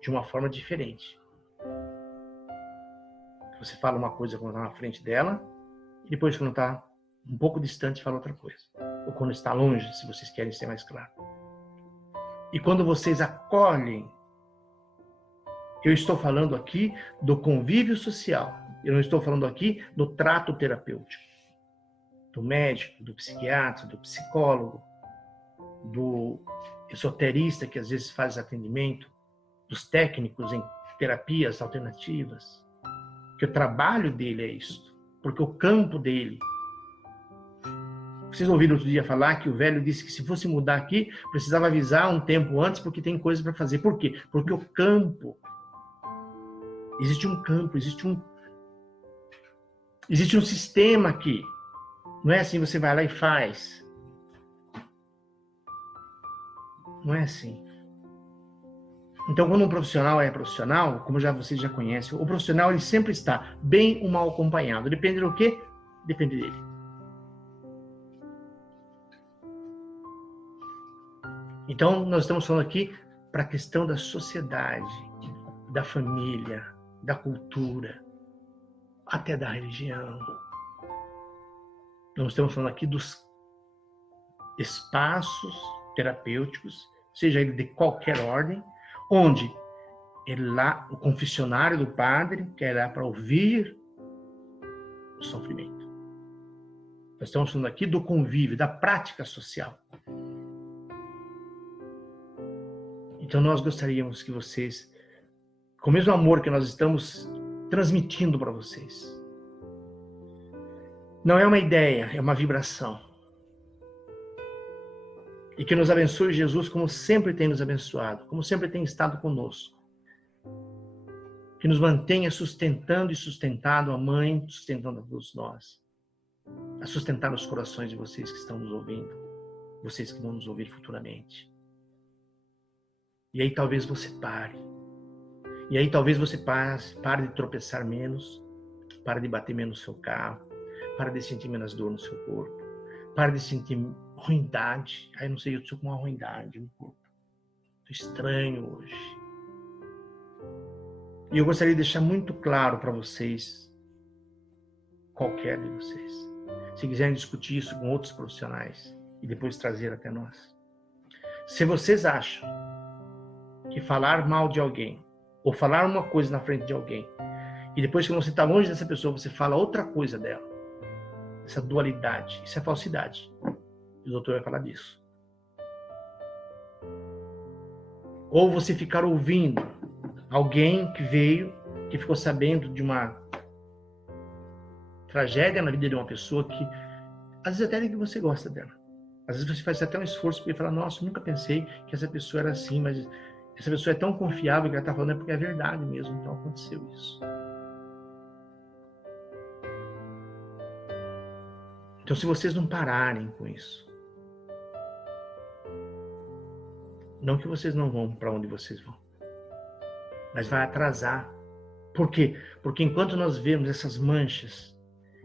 de uma forma diferente, você fala uma coisa quando está na frente dela, e depois quando está um pouco distante fala outra coisa. Ou quando está longe, se vocês querem ser mais claros. E quando vocês acolhem, eu estou falando aqui do convívio social. Eu não estou falando aqui do trato terapêutico. Do médico, do psiquiatra, do psicólogo. do esoterista que às vezes faz atendimento, dos técnicos em terapias alternativas, que o trabalho dele é isso, porque o campo dele. Vocês ouviram outro dia falar que o velho disse que se fosse mudar aqui, precisava avisar um tempo antes, porque tem coisa para fazer. Por quê? Porque o campo, existe um campo, existe um sistema aqui. Não é assim, você vai lá e faz. Não é assim. Então, quando um profissional é profissional, como vocês já conhecem, o profissional ele sempre está bem ou mal acompanhado. Depende do quê? Depende dele. Então, nós estamos falando aqui para a questão da sociedade, da família, da cultura, até da religião. Nós estamos falando aqui dos espaços terapêuticos, seja ele de qualquer ordem, onde ele lá, o confessionário do padre, que é lá para ouvir o sofrimento. Nós estamos falando aqui do convívio, da prática social. Então nós gostaríamos que vocês, com o mesmo amor que nós estamos transmitindo para vocês, não é uma ideia, é uma vibração. E que nos abençoe Jesus como sempre tem nos abençoado, como sempre tem estado conosco. Que nos mantenha sustentando e sustentado a Mãe, sustentando a todos nós. A sustentar os corações de vocês que estão nos ouvindo, vocês que vão nos ouvir futuramente. E aí talvez você pare. E aí talvez você pare de tropeçar menos, pare de bater menos no seu carro, pare de sentir menos dor no seu corpo, pare de sentir ruindade. Aí não sei, eu estou com uma ruindade no corpo. Estou estranho hoje. E eu gostaria de deixar muito claro para vocês, qualquer de vocês, se quiserem discutir isso com outros profissionais e depois trazer até nós. Se vocês acham que falar mal de alguém, ou falar uma coisa na frente de alguém, e depois que você está longe dessa pessoa, você fala outra coisa dela, essa dualidade, isso é falsidade. O doutor vai falar disso. Ou você ficar ouvindo alguém que veio, que ficou sabendo de uma tragédia na vida de uma pessoa que, às vezes até que você gosta dela. Às vezes você faz até um esforço para falar, nossa, nunca pensei que essa pessoa era assim, mas essa pessoa é tão confiável que ela está falando é porque é verdade mesmo, então aconteceu isso. Então, se vocês não pararem com isso, não que vocês não vão para onde vocês vão, mas vai atrasar. Por quê? Porque enquanto nós vemos essas manchas,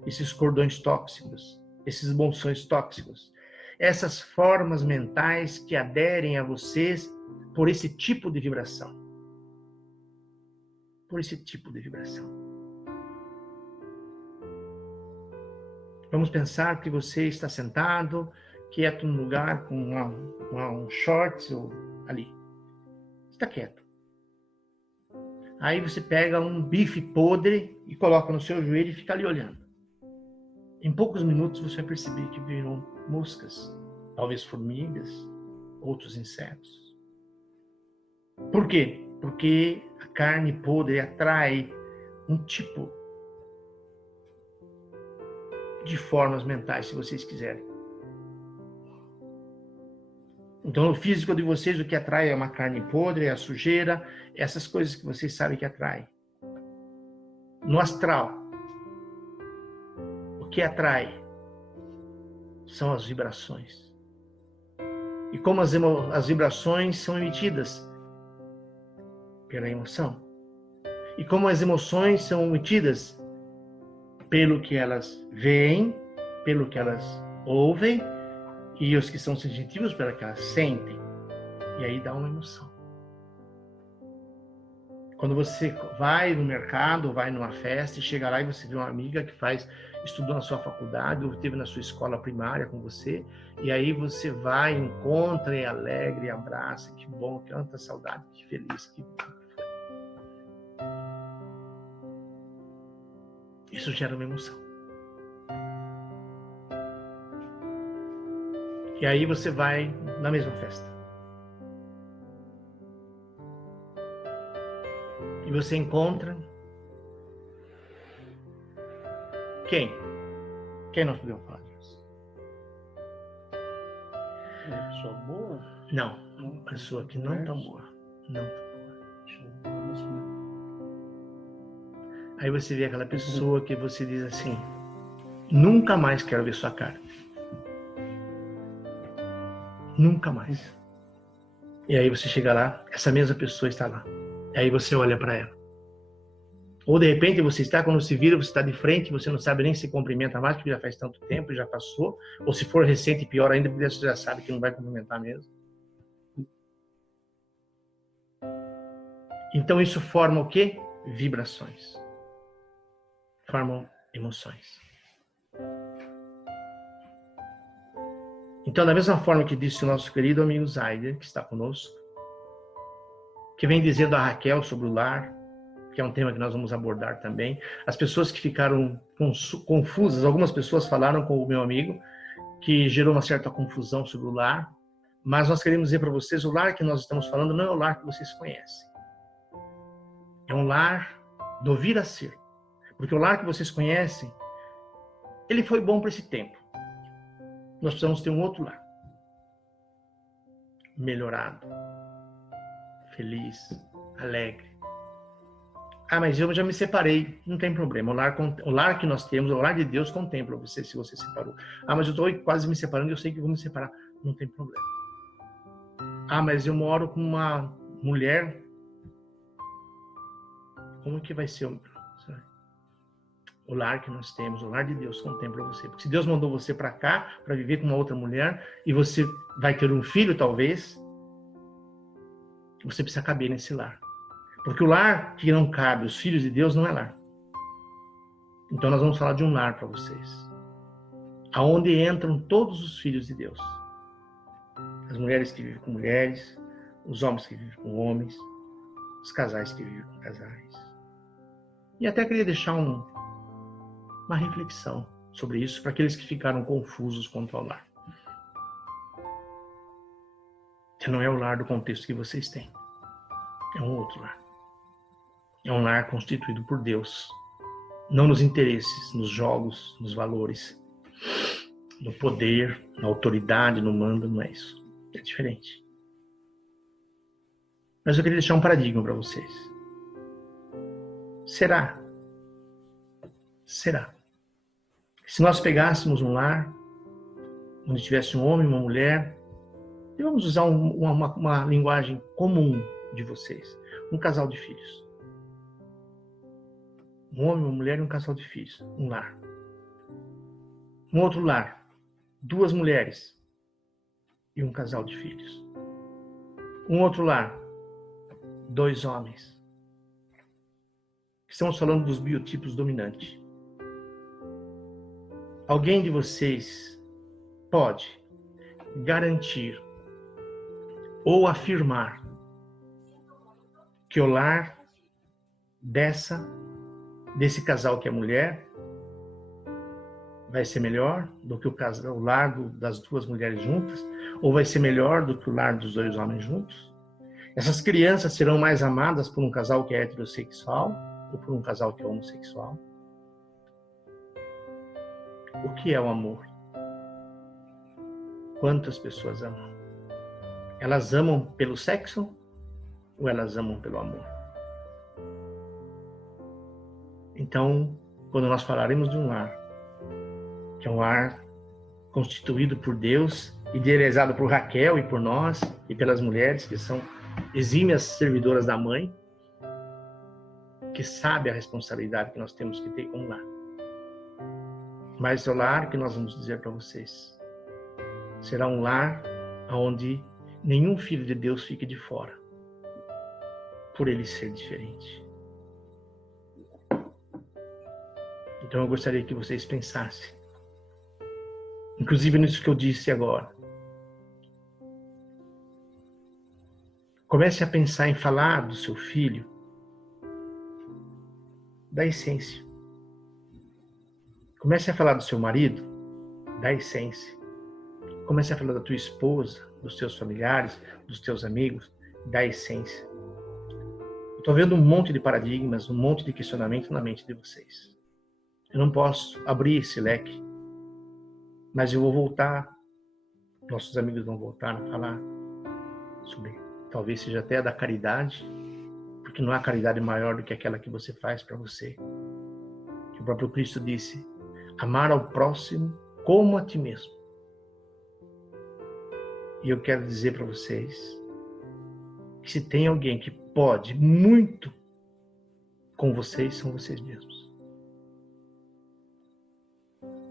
esses cordões tóxicos, esses bolsões tóxicos, essas formas mentais que aderem a vocês por esse tipo de vibração. Por esse tipo de vibração. Vamos pensar que você está sentado, quieto num lugar com um shorts ou ali. Está quieto. Aí você pega um bife podre e coloca no seu joelho e fica ali olhando. Em poucos minutos você vai perceber que viram moscas, talvez formigas, outros insetos. Por quê? Porque a carne podre atrai um tipo de formas mentais, se vocês quiserem. Então, no físico de vocês, o que atrai é uma carne podre, é a sujeira, essas coisas que vocês sabem que atraem. No astral, o que atrai são as vibrações. E como as vibrações são emitidas pela emoção. E como as emoções são emitidas pelo que elas veem, pelo que elas ouvem, e os que são sensitivos pelo que elas sentem. E aí dá uma emoção. Quando você vai no mercado, vai numa festa, e chega lá e você vê uma amiga que estudou na sua faculdade, ou esteve na sua escola primária com você, e aí você vai, encontra, e alegra, e abraça, que bom, que tanta saudade, que feliz, que bom. Isso gera uma emoção. E aí você vai na mesma festa. E você encontra quem? Quem nós podemos falar disso? Uma pessoa boa? Não, uma pessoa que não está boa. Não tá boa. Aí você vê aquela pessoa que você diz assim, nunca mais quero ver sua cara. Nunca mais. E aí você chega lá, essa mesma pessoa está lá. E aí você olha para ela. Ou de repente você está, quando se vira, você está de frente, você não sabe nem se cumprimenta mais, porque já faz tanto tempo, já passou. Ou se for recente, pior ainda, porque você já sabe que não vai cumprimentar mesmo. Então isso forma o quê? Vibrações. Formam emoções. Então, da mesma forma que disse o nosso querido amigo Zaider, que está conosco, que vem dizendo a Raquel sobre o lar, que é um tema que nós vamos abordar também, as pessoas que ficaram confusas, algumas pessoas falaram com o meu amigo, que gerou uma certa confusão sobre o lar, mas nós queremos dizer para vocês, o lar que nós estamos falando não é o lar que vocês conhecem. É um lar do vir a ser. Porque o lar que vocês conhecem, ele foi bom para esse tempo. Nós precisamos ter um outro lar. Melhorado. Feliz. Alegre. Ah, mas eu já me separei. Não tem problema. O lar que nós temos, o lar de Deus contempla você se você se separou. Ah, mas eu estou quase me separando e eu sei que vou me separar. Não tem problema. Ah, mas eu moro com uma mulher. Como que vai ser o lar que nós temos, o lar de Deus contempla você. Porque se Deus mandou você para cá, para viver com uma outra mulher, e você vai ter um filho, talvez, você precisa caber nesse lar. Porque o lar que não cabe, os filhos de Deus, não é lar. Então nós vamos falar de um lar para vocês. Aonde entram todos os filhos de Deus. As mulheres que vivem com mulheres, os homens que vivem com homens, os casais que vivem com casais. E até queria deixar uma reflexão sobre isso para aqueles que ficaram confusos quanto ao lar. Que não é o lar do contexto que vocês têm. É um outro lar. É um lar constituído por Deus. Não nos interesses, nos jogos, nos valores, no poder, na autoridade, no mando, não é isso. É diferente. Mas eu queria deixar um paradigma para vocês. Será? Se nós pegássemos um lar, onde tivesse um homem e uma mulher, e vamos usar uma linguagem comum de vocês, um casal de filhos. Um homem, uma mulher e um casal de filhos, um lar. Um outro lar, 2 mulheres e um casal de filhos. Um outro lar, 2 homens. Estamos falando dos biotipos dominantes. Alguém de vocês pode garantir ou afirmar que o lar desse casal que é mulher vai ser melhor do que o lar das 2 mulheres juntas? Ou vai ser melhor do que o lar dos 2 homens juntos? Essas crianças serão mais amadas por um casal que é heterossexual ou por um casal que é homossexual? O que é o amor? Quantas pessoas amam? Elas amam pelo sexo ou elas amam pelo amor? Então, quando nós falaremos de um lar, que é um lar constituído por Deus, idealizado por Raquel e por nós, e pelas mulheres que são exímias servidoras da mãe, que sabe a responsabilidade que nós temos que ter com o lar. Mas o lar que nós vamos dizer para vocês será um lar onde nenhum filho de Deus fique de fora, por ele ser diferente. Então eu gostaria que vocês pensassem, inclusive nisso que eu disse agora. Comece a pensar em falar do seu filho da essência. Comece a falar do seu marido da essência. Comece a falar da tua esposa, dos teus familiares, dos teus amigos, da essência. Eu estou vendo um monte de paradigmas, um monte de questionamento na mente de vocês. Eu não posso abrir esse leque, mas eu vou voltar, nossos amigos vão voltar a falar sobre, talvez seja até da caridade, porque não há caridade maior do que aquela que você faz para você. Que o próprio Cristo disse, amar ao próximo como a ti mesmo. E eu quero dizer para vocês que se tem alguém que pode muito com vocês, são vocês mesmos.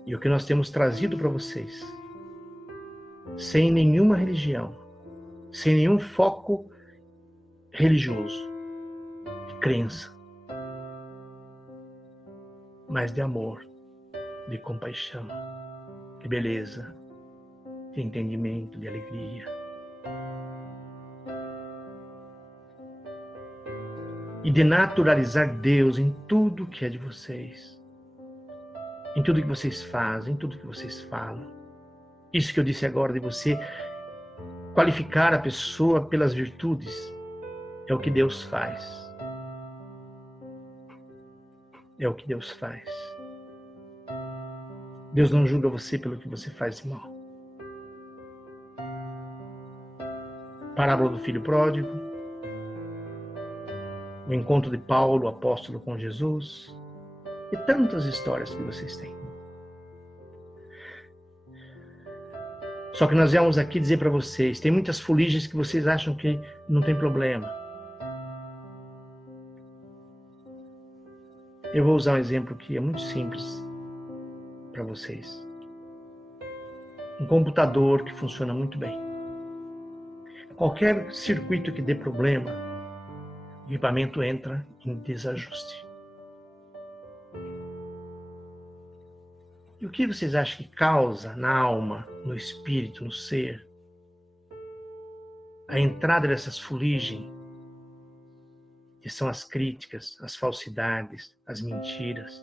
E o que nós temos trazido para vocês, sem nenhuma religião, sem nenhum foco religioso, de crença, mas de amor, de compaixão, de beleza, de entendimento, de alegria. E de naturalizar Deus em tudo que é de vocês. Em tudo que vocês fazem, em tudo que vocês falam. Isso que eu disse agora de você qualificar a pessoa pelas virtudes, é o que Deus faz. É o que Deus faz. Deus não julga você pelo que você faz de mal. Parábola do filho pródigo, o encontro de Paulo, o apóstolo, com Jesus, e tantas histórias que vocês têm. Só que nós viemos aqui dizer para vocês, tem muitas fuligens que vocês acham que não tem problema. Eu vou usar um exemplo que é muito simples para vocês. Um computador que funciona muito bem. Qualquer circuito que dê problema, o equipamento entra em desajuste. E o que vocês acham que causa na alma, no espírito, no ser, a entrada dessas fuligens, que são as críticas, as falsidades, as mentiras?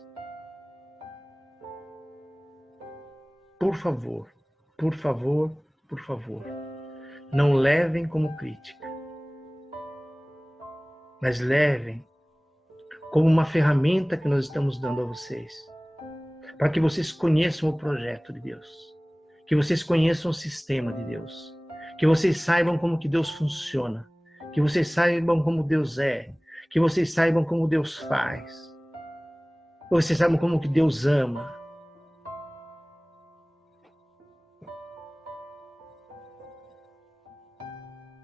Por favor, por favor, por favor, não levem como crítica, mas levem como uma ferramenta que nós estamos dando a vocês, para que vocês conheçam o projeto de Deus, que vocês conheçam o sistema de Deus, que vocês saibam como que Deus funciona, que vocês saibam como Deus é, que vocês saibam como Deus faz, que vocês saibam como que Deus ama.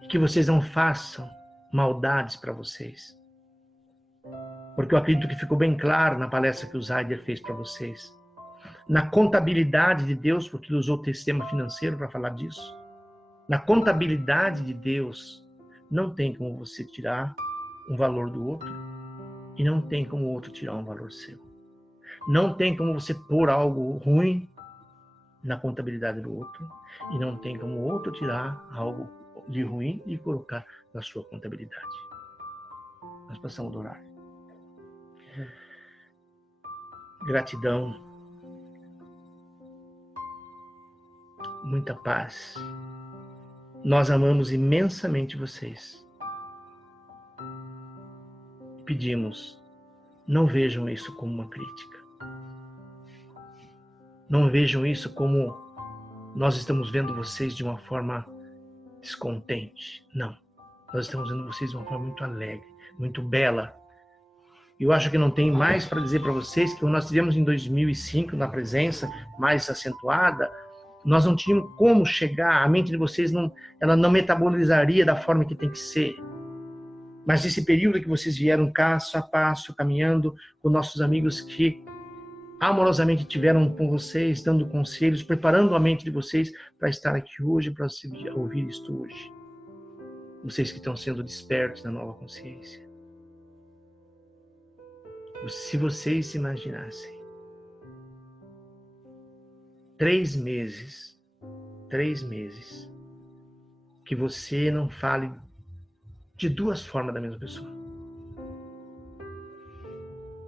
Que vocês não façam maldades para vocês. Porque eu acredito que ficou bem claro na palestra que o Zaider fez para vocês. Na contabilidade de Deus, porque ele usou o sistema financeiro para falar disso. Na contabilidade de Deus, não tem como você tirar um valor do outro e não tem como o outro tirar um valor seu. Não tem como você pôr algo ruim na contabilidade do outro e não tem como o outro tirar algo de ruim e colocar na sua contabilidade. Nós passamos do horário. Gratidão. Muita paz. Nós amamos imensamente vocês. Pedimos, não vejam isso como uma crítica. Não vejam isso como nós estamos vendo vocês de uma forma descontente. Não. Nós estamos vendo vocês de uma forma muito alegre, muito bela. Eu acho que não tem mais para dizer para vocês que nós tivemos em 2005, na presença mais acentuada, nós não tínhamos como chegar, a mente de vocês ela não metabolizaria da forma que tem que ser. Mas esse período que vocês vieram passo a passo, caminhando com nossos amigos que amorosamente tiveram com vocês, dando conselhos, preparando a mente de vocês para estar aqui hoje, para ouvir isto hoje. Vocês que estão sendo despertos na nova consciência. Se vocês se imaginassem 3 meses que você não fale de 2 formas da mesma pessoa.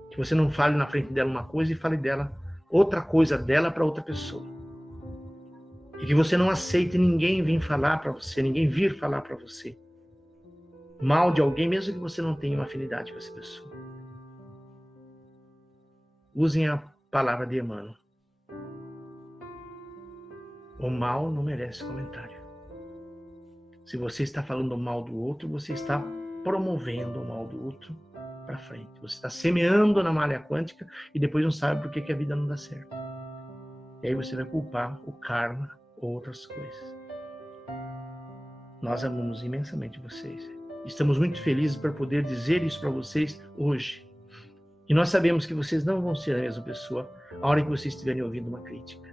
Que você não fale na frente dela uma coisa e fale dela outra coisa dela para outra pessoa. E que você não aceite ninguém vir falar para você, ninguém vir falar para você mal de alguém, mesmo que você não tenha uma afinidade com essa pessoa. Usem a palavra de Emmanuel. O mal não merece comentário. Se você está falando mal do outro, você está promovendo o mal do outro para frente. Você está semeando na malha quântica e depois não sabe por que a vida não dá certo. E aí você vai culpar o karma ou outras coisas. Nós amamos imensamente vocês. Estamos muito felizes por poder dizer isso para vocês hoje. E nós sabemos que vocês não vão ser a mesma pessoa a hora que vocês estiverem ouvindo uma crítica.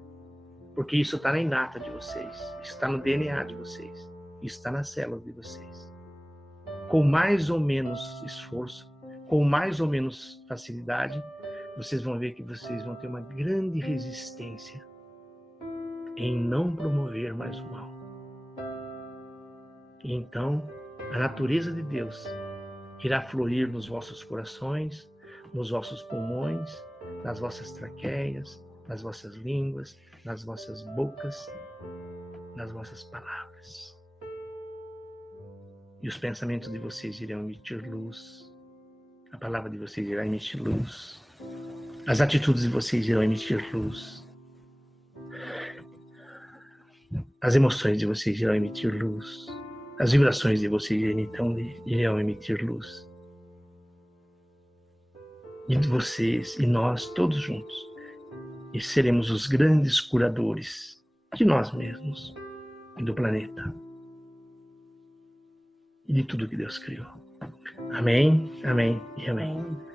Porque isso está na inata de vocês, isso está no DNA de vocês, isso está nas células de vocês. Com mais ou menos esforço, com mais ou menos facilidade, vocês vão ver que vocês vão ter uma grande resistência em não promover mais o mal. E então, a natureza de Deus irá fluir nos vossos corações, nos vossos pulmões, nas vossas traqueias, nas vossas línguas, nas vossas bocas, nas vossas palavras. E os pensamentos de vocês irão emitir luz, a palavra de vocês irá emitir luz, as atitudes de vocês irão emitir luz, as emoções de vocês irão emitir luz, as vibrações de vocês irão emitir luz. E vocês e nós, todos juntos, e seremos os grandes curadores de nós mesmos e do planeta e de tudo que Deus criou. Amém, amém e amém.